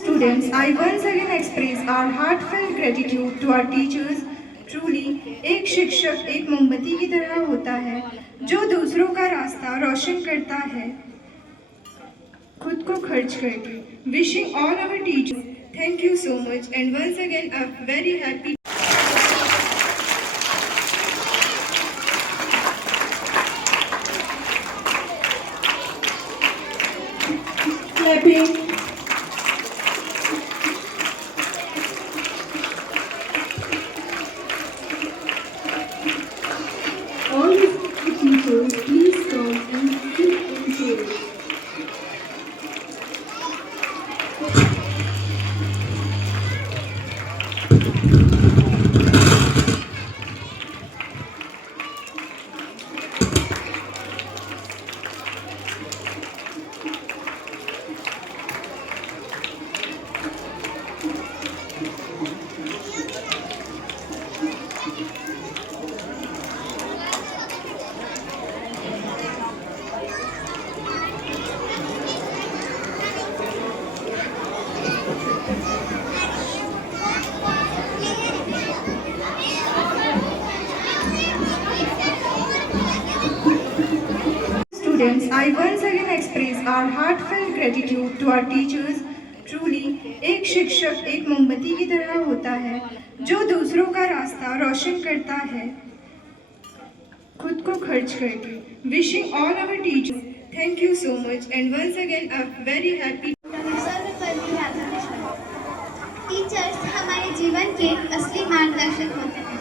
Students, I once again express our heartfelt gratitude to our teachers. Truly, एक शिक्षक एक मोमबत्ती की तरह होता है जो दूसरों का रास्ता रोशन करता है खुद को खर्च करके. Wishing all our teachers thank you so much and once again a very happy clapping. All the teachers, please come and sit in chairs. Students, I once again express our heartfelt gratitude to our teachers. Truly, एक शिक्षक एक मोमबत्ती की तरह होता है जो दूसरों का रास्ता रोशन करता है खुद को खर्च करके. Wishing all our teachers thank you so much and once again a very happy. Teachers हमारे जीवन के असली मार्गदर्शक होते हैं.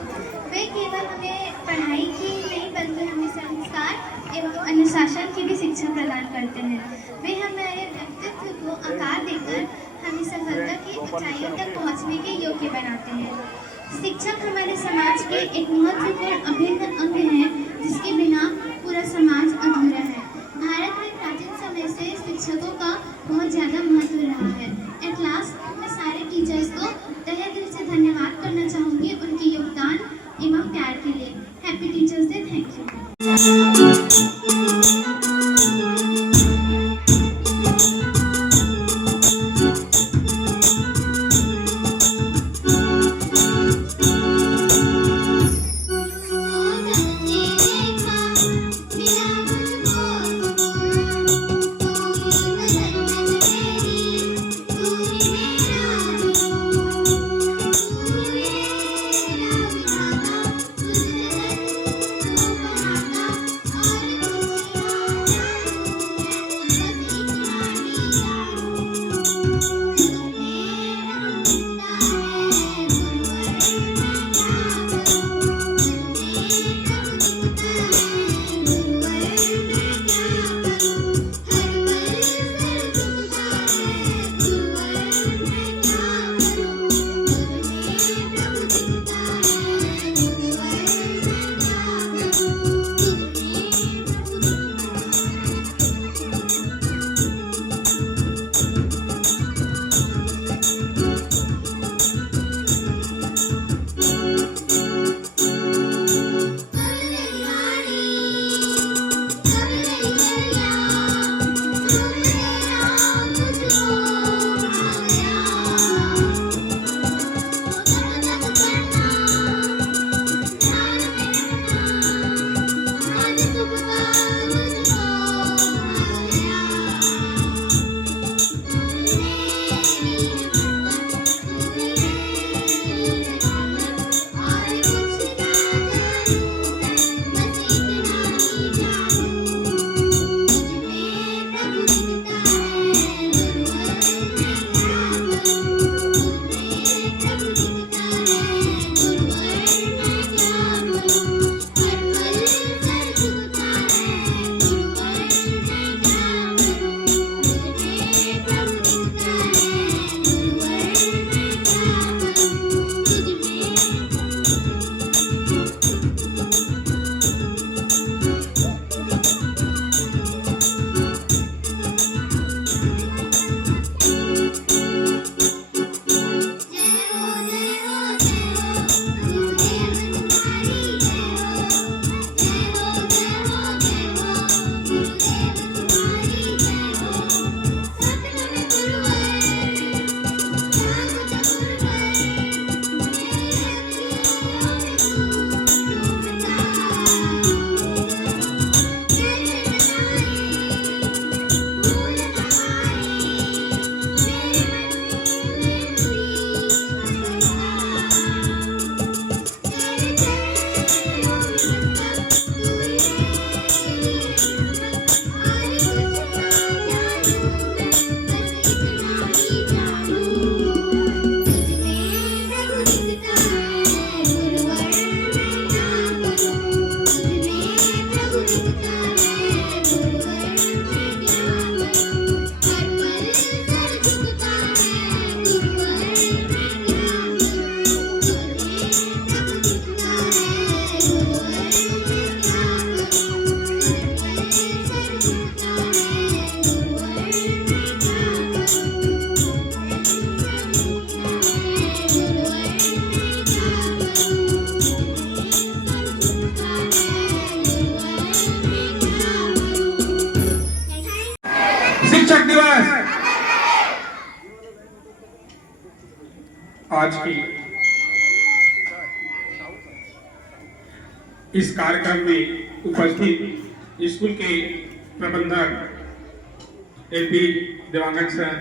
वे केवल हमें पढ़ाई की नहीं बल्कि हमें संस्कार एवं अनुशासन की भी शिक्षा प्रदान करते हैं. वे हमारे व्यक्तित्व को आकार देकर हमें सफलता की ऊंचाइयों तक पहुंचने के योग्य बनाते हैं. शिक्षक हमारे समाज के एक महत्वपूर्ण अभिन्न अंग हैं जिसके बिना पूरा समाज अधूरा है. भारत में प्राचीन समय से शिक्षकों का बहुत ज़्यादा महत्व रहा है. एट लास्ट मैं सारे टीचर्स को तहे दिल से धन्यवाद करना चाहूँगी उनके योगदान एवं प्यार के लिए. Happy teachers day. Thank you. आज की इस कार्यक्रम में उपस्थित स्कूल के प्रबंधक AP Dewangan sir,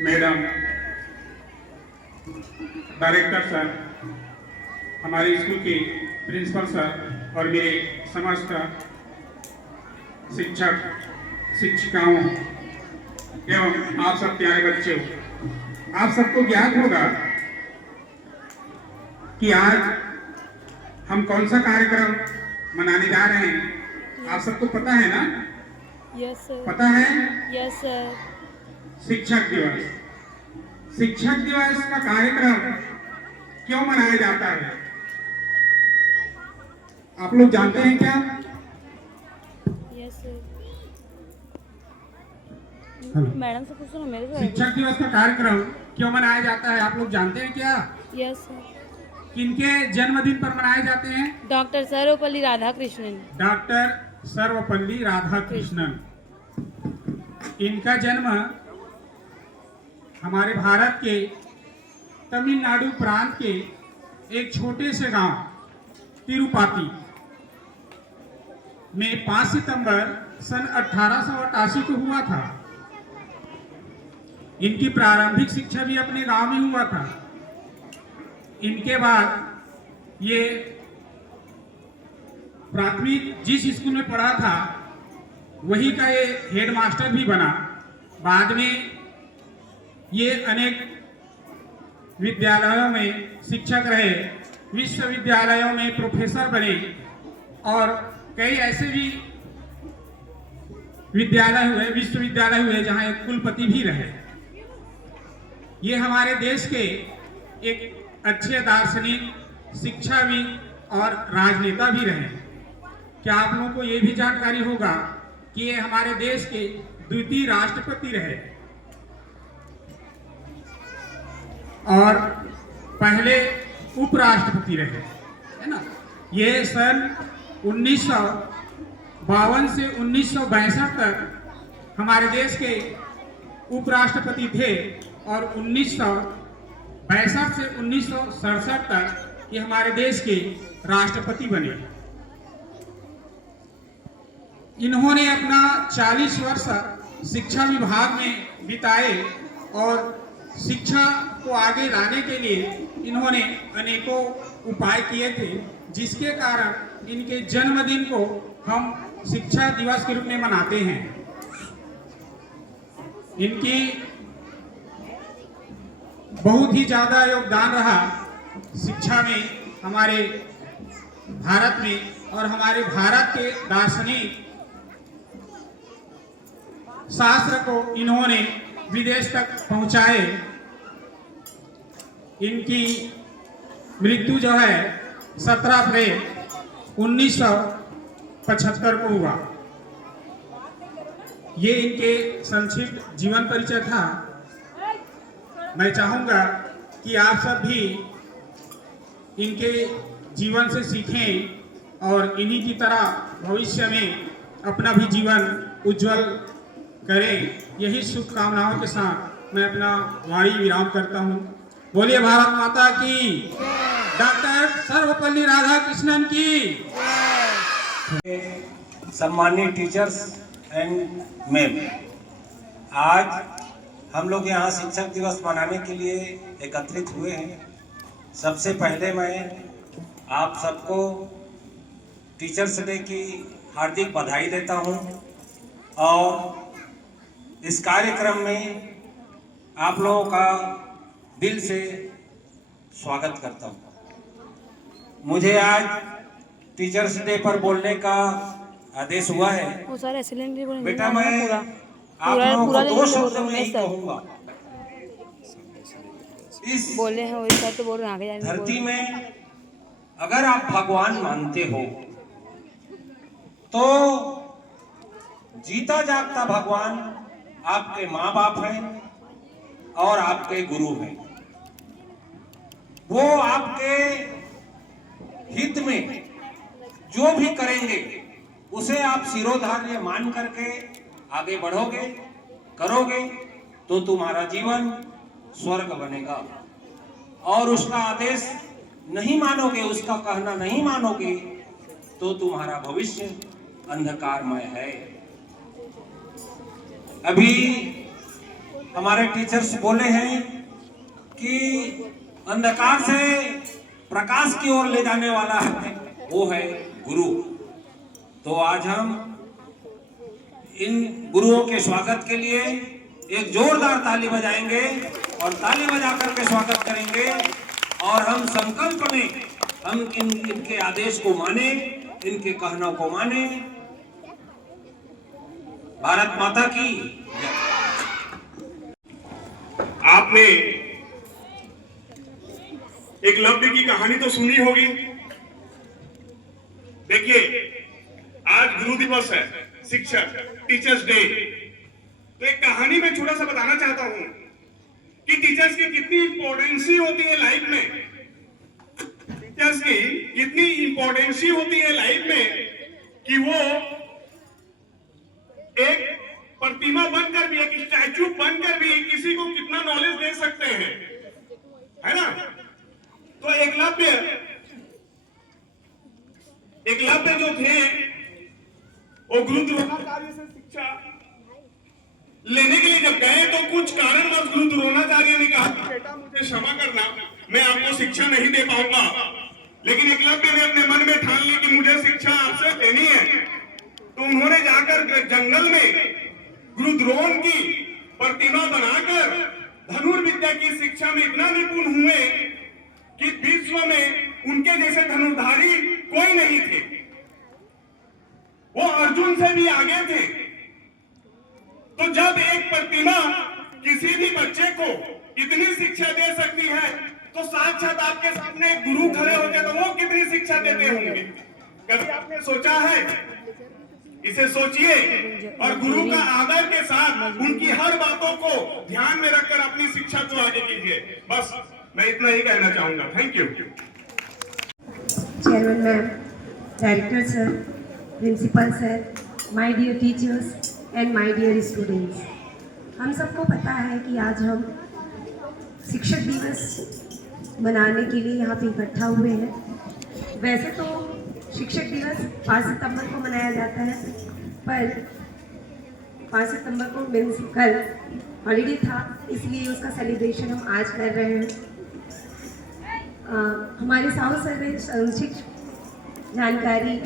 madam, director sir, हमारे स्कूल के प्रिंसिपल सर और मेरे समस्त शिक्षक शिक्षिकाओं एवं आप सब प्यारे बच्चे, आप सबको ज्ञात होगा कि आज हम कौन सा कार्यक्रम मनाने जा रहे हैं। आप सबको पता है ना? Yes sir. पता है? Yes sir. शिक्षक दिवस। शिक्षक दिवस का कार्यक्रम क्यों मनाया जाता है, आप लोग जानते हैं क्या? Yes sir. मैडम से पूछो ना, मेरे से। शिक्षक दिवस का कार्यक्रम क्यों मनाया जाता है, आप लोग जानते हैं क्या? Yes sir. किनके जन्मदिन पर मनाए जाते हैं? डॉक्टर सर्वपल्ली राधाकृष्णन। डॉक्टर सर्वपल्ली राधाकृष्णन। इनका जन्म हमारे भारत के तमिलनाडु प्रांत के एक छोटे से गांव तिरुपाती में 5 सितंबर सन 1888 को हुआ था। इनकी प्रारंभिक शिक्षा भी अपने गांव में हुआ था। इनके बाद ये प्राथमिक जिस स्कूल में पढ़ा था वही का ये हेडमास्टर भी बना। बाद में ये अनेक विद्यालयों में शिक्षक रहे, विश्वविद्यालयों में प्रोफेसर बने और कई ऐसे भी विद्यालय हुए, विश्वविद्यालय हुए जहां एक कुलपति भी रहे। ये हमारे देश के एक अच्छे दार्शनिक, शिक्षाविद और राजनेता भी रहे। क्या आप लोगों को ये भी जानकारी होगा कि ये हमारे देश के द्वितीय राष्ट्रपति रहे और पहले उपराष्ट्रपति रहे, है ना? ये सन 1952 से 1962 तक हमारे देश के उपराष्ट्रपति थे और 1962 से 1967 तक ये हमारे देश के राष्ट्रपति बने। इन्होंने अपना 40 वर्ष शिक्षा विभाग में बिताए और शिक्षा को आगे लाने के लिए इन्होंने अनेकों उपाय किए थे, जिसके कारण इनके जन्मदिन को हम शिक्षा दिवस के रूप में मनाते हैं। इनकी बहुत ही ज्यादा योगदान रहा शिक्षा में हमारे भारत में, और हमारे भारत के दार्शनिक शास्त्र को इन्होंने विदेश तक पहुंचाए। इनकी मृत्यु जो है 17 अप्रैल 1975 को हुआ। ये इनके संक्षिप्त जीवन परिचय था। मैं चाहूंगा कि आप सब भी इनके जीवन से सीखें और इन्हीं की तरह भविष्य में अपना भी जीवन उज्जवल करें। यही शुभकामनाओं के साथ मैं अपना वाणी विराम करता हूं। बोलिए भारत माता की, डॉक्टर सर्वपल्ली राधाकृष्णन की। सम्मानित टीचर्स एंड मैम, आज हम लोग यहाँ शिक्षक दिवस मनाने के लिए एकत्रित हुए हैं। सबसे पहले मैं आप सबको टीचर्स डे की हार्दिक बधाई देता हूँ और इस कार्यक्रम में आप लोगों का दिल से स्वागत करता हूँ। मुझे आज टीचर्स डे पर बोलने का आदेश हुआ है। वो सारे एक्सीलेंट भी बोलेंगे बेटा मैं आप पूरा लोगों को 2 शब्द बोल में रहे ही हैं कहूँगा। इस बोले हैं वही सर तो बोल रहे हैं, आगे जाने धरती में अगर आप भगवान मानते हो तो जीता जागता भगवान आपके माँ बाप हैं और आपके गुरु हैं। वो आपके हित में जो भी करेंगे उसे आप शिरोधार्य मान करके आगे बढ़ोगे, करोगे तो तुम्हारा जीवन स्वर्ग बनेगा। और उसका आदेश नहीं मानोगे, उसका कहना नहीं मानोगे, तो तुम्हारा भविष्य अंधकारमय है। अभी हमारे टीचर्स बोले हैं कि अंधकार से प्रकाश की ओर ले जाने वाला है, वो है गुरु। तो आज हम इन गुरुओं के स्वागत के लिए एक जोरदार ताली बजाएंगे और ताली बजा करके स्वागत करेंगे। और हम संकल्प में हम इनके आदेश को माने, इनके कहनों को माने। भारत माता की जय। आपने एकलव्य की कहानी तो सुनी होगी। देखिए, आज गुरु दिवस है, शिक्षक टीचर्स डे। तो एक कहानी में छोटा सा बताना चाहता हूं कि टीचर्स की कितनी इंपॉर्टेंसी होती है लाइफ में। टीचर्स की कितनी इंपॉर्टेंसी होती है लाइफ में कि वो एक प्रतिमा बनकर भी, एक स्टैचू बनकर भी किसी को कितना नॉलेज दे सकते हैं, है ना। तो एकलव्य जो थे वो गुरु द्रोणाचार्य से शिक्षा लेने के लिए जब गए तो कुछ कारणवश गुरु द्रोणाचार्य ने कहा कि बेटा मुझे क्षमा करना, मैं आपको शिक्षा नहीं दे पाऊंगा। लेकिन एकलव्य ने अपने मन में ठान लिया कि मुझे शिक्षा आपसे लेनी है। तो उन्होंने जाकर जंगल में गुरु द्रोण की प्रतिमा बनाकर धनुर्विद्या की शिक्षा में इतना निपुण हुए कि विश्व में उनके जैसे धनुर्धारी कोई नहीं थे। वो अर्जुन से भी आगे थे। तो जब एक प्रतिमा किसी भी बच्चे को इतनी शिक्षा दे सकती है, तो साक्षात आपके सामने एक गुरु खड़े होते तो वो कितनी शिक्षा देते होंगे। कभी आपने सोचा है? इसे सोचिए और गुरु का आदर के साथ उनकी हर बातों को ध्यान में रखकर अपनी शिक्षा को आगे कीजिए। बस मैं इतना ही कहना चाहूंगा। Thank you. Chairman ma'am, director sir, principal sir, my dear teachers and my dear students, हम सबको पता है कि आज हम शिक्षक दिवस मनाने के लिए यहाँ पे इकट्ठा हुए हैं। वैसे तो शिक्षक दिवस 5 सितंबर को मनाया जाता है, पर 5 सितंबर को मीन्स कल हॉलीडे था, इसलिए उसका सेलिब्रेशन हम आज कर रहे हैं। हमारे साहू सर ने संक्षिप्त जानकारी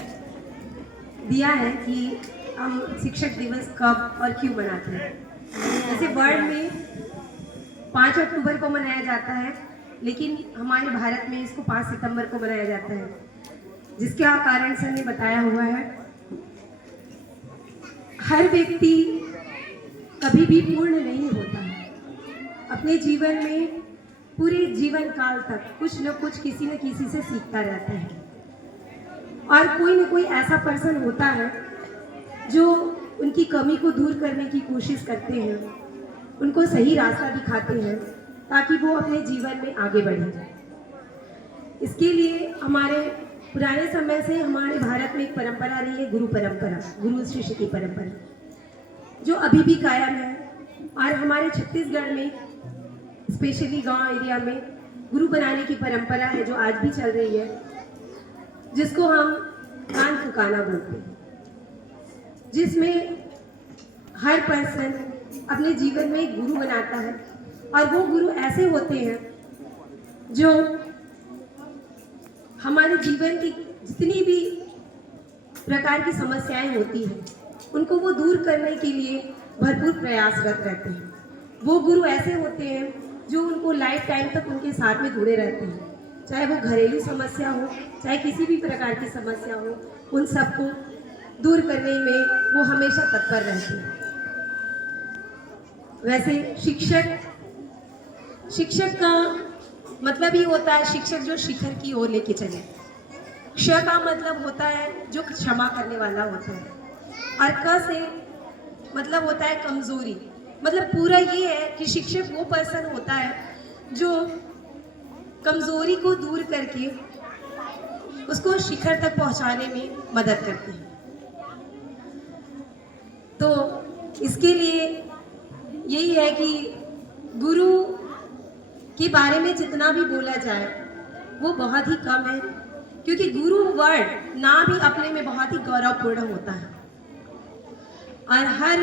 दिया है कि हम शिक्षक दिवस कब और क्यों मनाते हैं। जैसे वर्ल्ड में 5 अक्टूबर को मनाया जाता है, लेकिन हमारे भारत में इसको 5 सितंबर को मनाया जाता है, जिसका कारण सर ने बताया हुआ है। हर व्यक्ति कभी भी पूर्ण नहीं होता है। अपने जीवन में पूरे जीवन काल तक कुछ न कुछ किसी न किसी से सीखता रहता है, और कोई न कोई ऐसा पर्सन होता है जो उनकी कमी को दूर करने की कोशिश करते हैं, उनको सही रास्ता दिखाते हैं ताकि वो अपने जीवन में आगे बढ़े। इसके लिए हमारे पुराने समय से हमारे भारत में एक परंपरा रही है, गुरु परंपरा, गुरु शिष्य की परंपरा, जो अभी भी कायम है। और हमारे छत्तीसगढ़ में स्पेशली गांव एरिया में गुरु बनाने की परंपरा है, जो आज भी चल रही है, जिसको हम कान फुकाना बोलते हैं, जिसमें हर पर्सन अपने जीवन में एक गुरु बनाता है। और वो गुरु ऐसे होते हैं जो हमारे जीवन की जितनी भी प्रकार की समस्याएं होती हैं, उनको वो दूर करने के लिए भरपूर प्रयासरत रहते हैं। वो गुरु ऐसे होते हैं जो उनको लाइफ टाइम तक उनके साथ में जुड़े रहते हैं, चाहे वो घरेलू समस्या हो, चाहे किसी भी प्रकार की समस्या हो, उन सबको दूर करने में वो हमेशा तत्पर रहते हैं। वैसे शिक्षक का मतलब ही होता है शिक्षक जो शिखर की ओर लेके चले। क्ष का मतलब होता है जो क्षमा करने वाला होता है, और क से मतलब होता है कमजोरी। मतलब पूरा ये है कि शिक्षक वो पर्सन होता है जो कमजोरी को दूर करके उसको शिखर तक पहुंचाने में मदद करते हैं। तो इसके लिए यही है कि गुरु के बारे में जितना भी बोला जाए वो बहुत ही कम है, क्योंकि गुरु वर्ड ना भी अपने में बहुत ही गौरवपूर्ण होता है और हर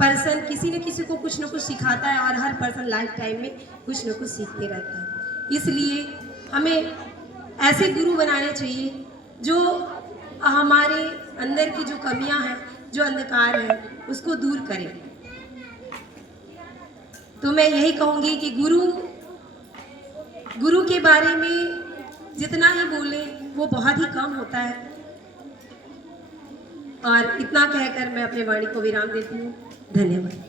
पर्सन किसी न किसी को कुछ न कुछ सिखाता है और हर पर्सन लाइफ टाइम में कुछ न कुछ सीखते रहता है। इसलिए हमें ऐसे गुरु बनाने चाहिए जो हमारे अंदर की जो कमियां हैं, जो अंधकार है, उसको दूर करें। तो मैं यही कहूँगी कि गुरु के बारे में जितना ही बोले वो बहुत ही कम होता है। और इतना कहकर मैं अपने वाणी को विराम देती हूँ। धन्यवाद।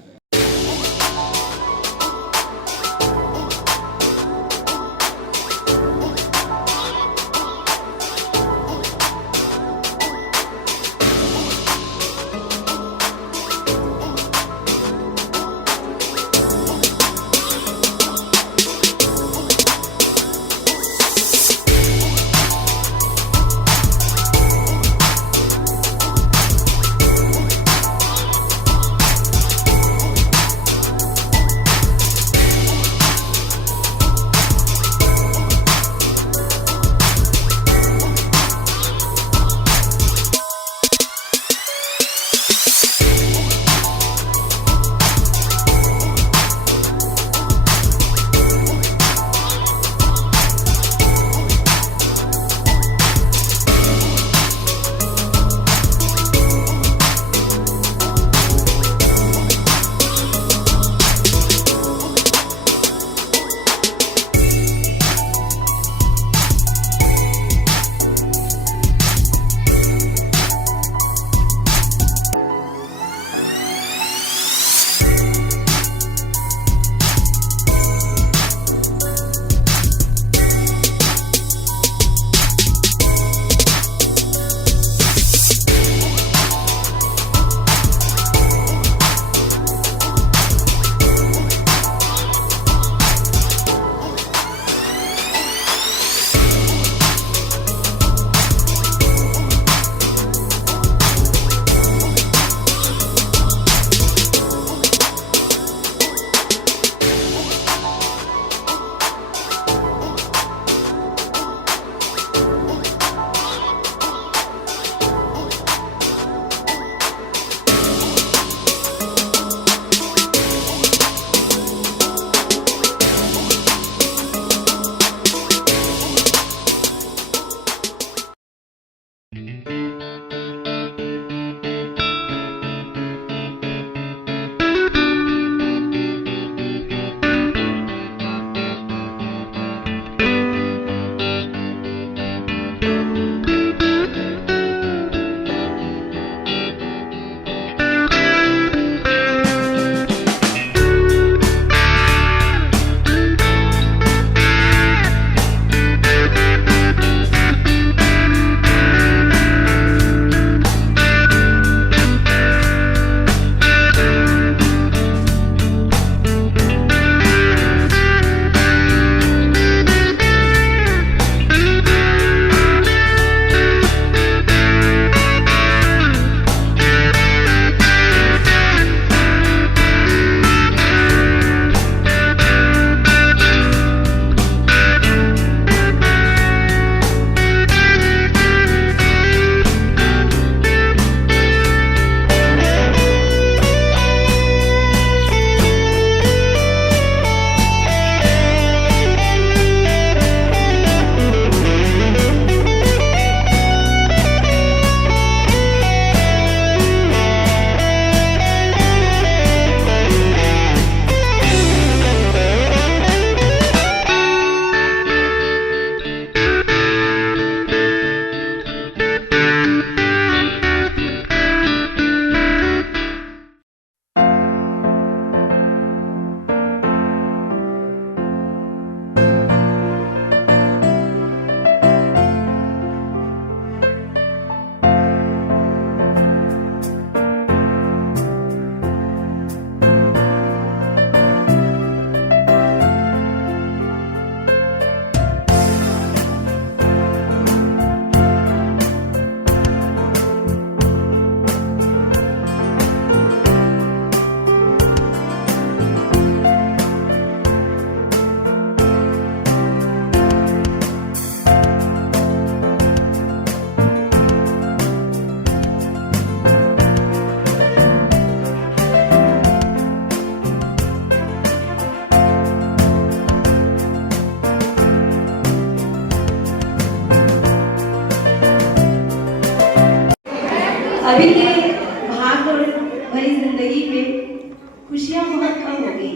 खुशियाँ बहुत कम हो गई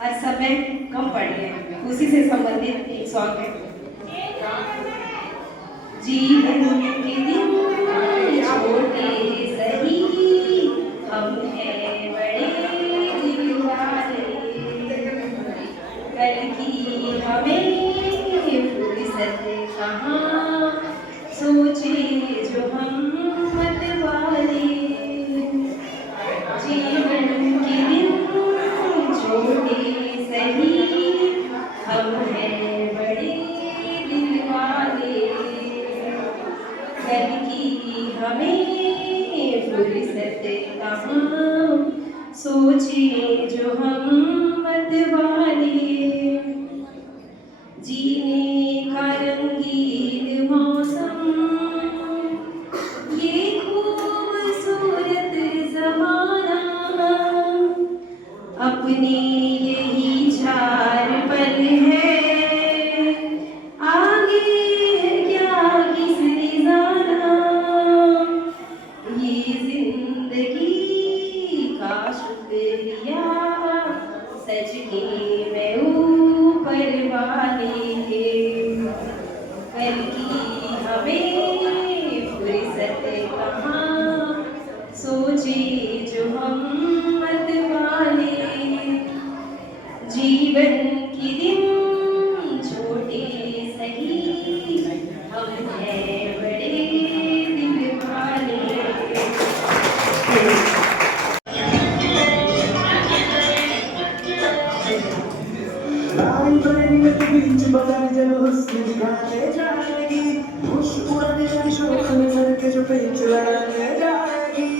और समय कम पड़ गया। उसी से संबंधित एक सॉन्ग है। जीवन के दिन छोटे सही, हम हैं बड़े दिल वाले, कल की हमें फुर्सत कहाँ, सोचे जो हम मत वाले। जीवन के दिन छोटे सही, हम हैं बड़े दिल वाले, कल की हमें फुर्सत कहाँ, सोचे जो हम मत वाले। जीने का रंगीन मौसम, ये खूबसूरत ज़माना, अपने यही 4 पल है, आगे है क्या किसने जाना। ये जिंदगी का शुक्रिया सच के मैं ऊपर वाले के, कल की हमें फुर्सत कहाँ, सोचे जो हम मत वाले। जीवन के दिन छोटे सही, हम हैं बड़े दिल वाले। बीच बाजार जब हुस्न दिखाने जाएगी, मुस्कुराने वाली शौक में सर के जो पेच लड़ाने जाएगी।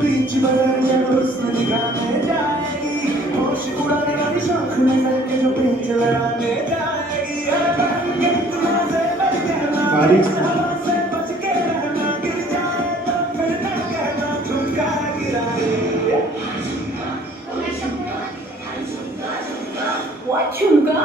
बीच बाजार जब हुस्न दिखाने जाएगी, मुस्कुराने वाली शौक में सर के जो पेच लड़ाने जाएगी। हवा से बच के रहना, गिर जाए तो फिर न कहना झुमका गिराए। What झुमका?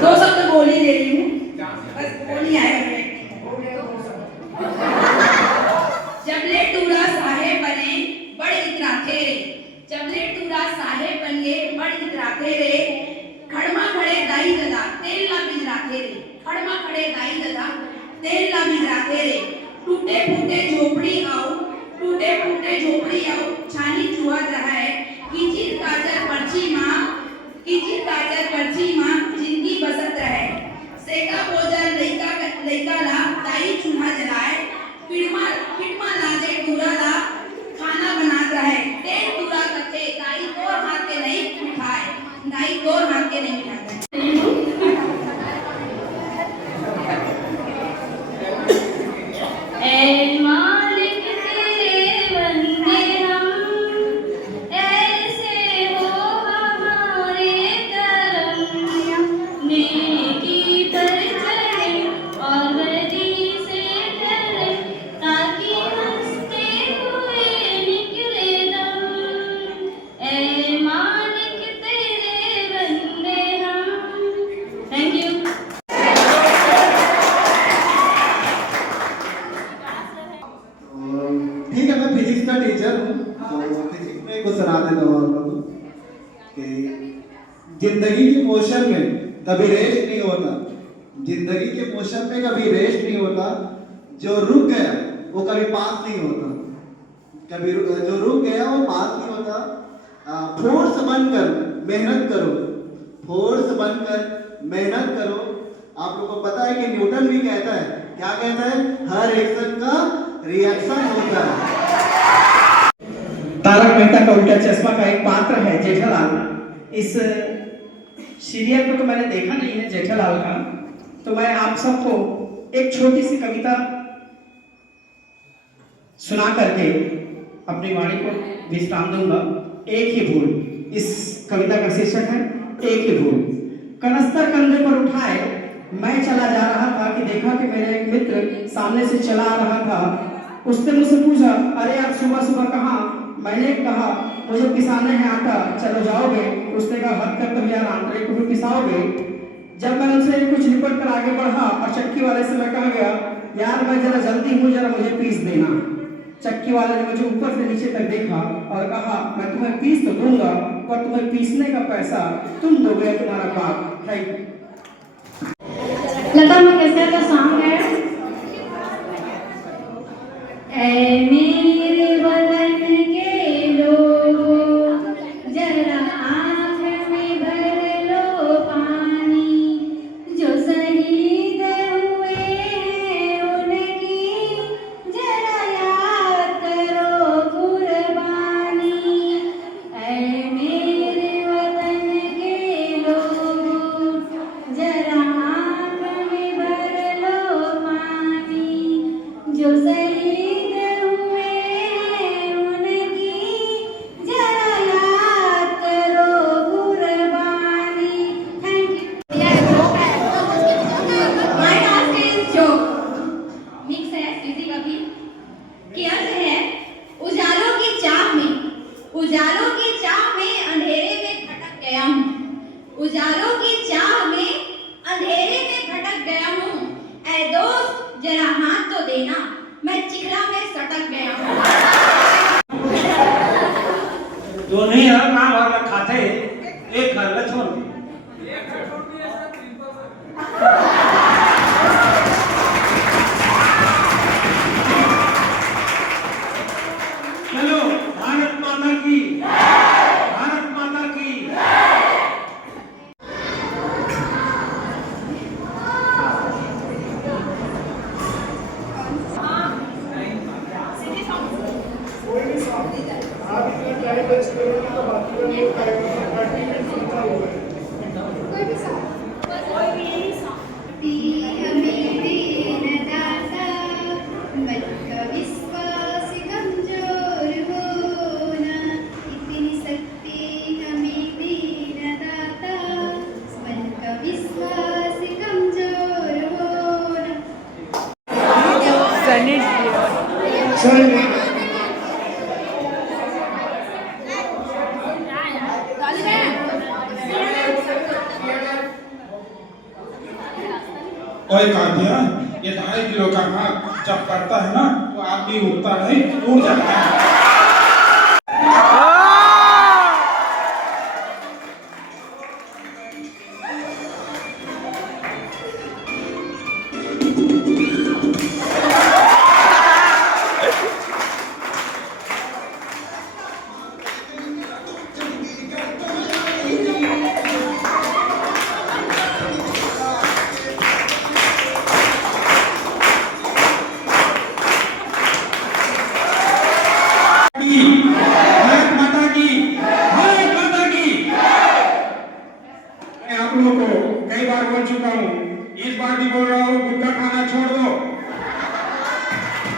दो शब्द बोल ही दे रही हूँ, बस बोल ही आएगा। जबले टूरा साहेब बने बड़ इतराखे रे, जबले टूरा साहेब बन गए बड़ इतराखे रे, खड़मा खड़े दाई ददा तेल ला बीज राखे रे, खड़मा खड़े दाई ददा तेल ला बीज राखे रे। टूटे फूटे झोपड़ी आओ, टूटे फूटे झोपड़ी आओ, छानी चुहत रहा है, कीचिर काजर पर्ची माँ, कीचिर काजर पर्ची माँ, जिंदगी बसत रहे। सेका भोजन लइका ला दाई चूल्हा जलाए, पिटमा लाजे टूरा ला खाना बनात रहे। तेल टूरा कथे दाई तोर हाथ के नहीं मिठाए, दाई तोर हाथ के नहीं मिठाए। ऐ मालिक तेरे बंदे हम, ऐसे हो हमारे करम, नेकी पर चढ़े और बदी से डरे, ताकि हंसते हुए निकले दम। ऐ मालिक तेरे बंदे हम। Thank you. ठीक है, मैं फिजिक्स का टीचर हूँ, तो फिजिक्स में कुछ सुना देता हूँ आप लोगों को कि जिंदगी के मोशन में कभी रेस्ट नहीं होता, जिंदगी के मोशन में कभी रेस्ट नहीं होता, जो रुक गया वो कभी पास नहीं होता, कभी जो रुक गया वो पास नहीं होता, फोर्स बनकर मेहनत करो, फोर्स बनकर मेहनत करो। आप लोगों को पता है कि न्यूटन भी कहता है, क्या कहता है, हर एक्शन का रिएक्शन होता है। तारक मेहता का उल्टा चश्मा का एक पात्र है जेठालाल। इस सीरियल को तो मैंने देखा नहीं है जेठालाल का, तो मैं आप सबको एक छोटी सी कविता सुना करके अपनी वाणी को विश्राम दूंगा। एक ही भूल, इस कविता का शीर्षक है एक ही भूल। कनस्तर कंधे पर उठाए मैं चला जा रहा था कि देखा कि मेरा एक मित्र सामने से चला आ रहा था। उसने मुझसे पूछा, अरे यार सुबह सुबह कहाँ? मैंने कहा, मुझे पिसाने है आटा, चलो जाओगे? उसने कहा, हद कर तुम यार आंतरे को भी पिसाओगे। जब मैं उनसे कुछ निपट कर आगे बढ़ा और चक्की वाले से मैं कहा गया, यार मैं जरा जल्दी हूँ, जरा मुझे पीस देना। चक्की वाले ने मुझे ऊपर से नीचे तक देखा और कहा, मैं तुम्हें पीस तो दूंगा, पर तुम्हें पीसने का पैसा तुम दोगे, तुम्हारा बाप। Thank you. लता मंगेशकर का सॉन्ग है, ऐ मेरे वतन के लोगों जरा आँख में भर लो पानी, जो शहीद हुए हैं उनकी जरा याद करो कुर्बानी। ऐ मेरे वतन के लोगों जरा आँख में भर लो पानी, जो शहीद हुए हैं उनकी जरा याद करो कुर्बानी। Thank you. My task is joke. Mix है किसी का भी कि अर्थ है, उजालों की चाह में, उजालों की चाह में अंधेरे में भटक गया हूँ, उजालों की चाह में अंधेरे में भटक गया हूँ। ऐ दोस्त जरा हाथ तो देना, मैं चिखला में सटक गया हूँ। दोनों ही हर माँ भर में खाते, एक घर में छोड़ दी। चलो, भारत माता की, भारत माता की। हमें दीन दाता, मन का विश्वास कमजोर होना, इतनी शक्ति हमें दीन दाता, मन का विश्वास कमजोर होना। ओए कातिया, ये 2.5 किलो का हाथ जब पड़ता है ना, तो आदमी उठता नहीं, उड़ जाता है। कई बार बोल चुका हूँ, इस बार भी बोल रहा हूँ, गुटखा खाना छोड़ दो।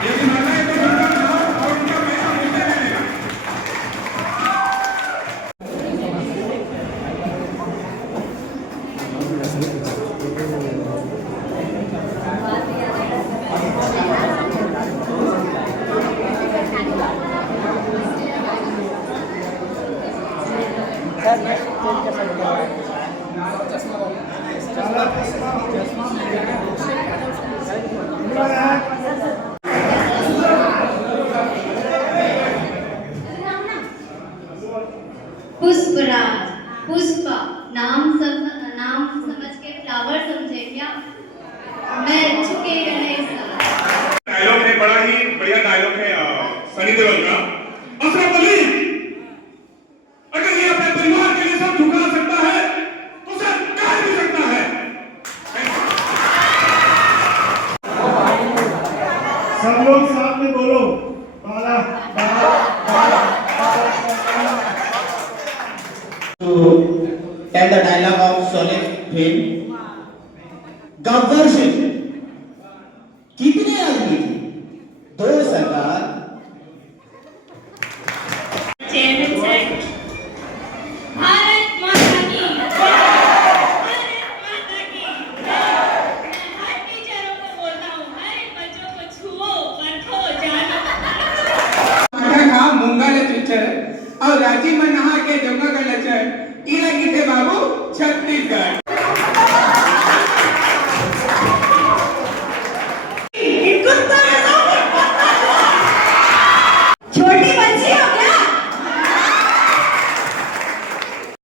यदि मरना है तो गुटखा खाओ और उनका पैसा मुझे मिलेगा। पुष्पराज, पुष्पा नाम समझ के फ्लावर समझे क्या? मैं झुकेगा नहीं साला। डायलॉग है, बड़ा ही बढ़िया डायलॉग है सनी देओल का। असरफ अली, अगर to tell the dialogue of Solid film. Gabbar Singh.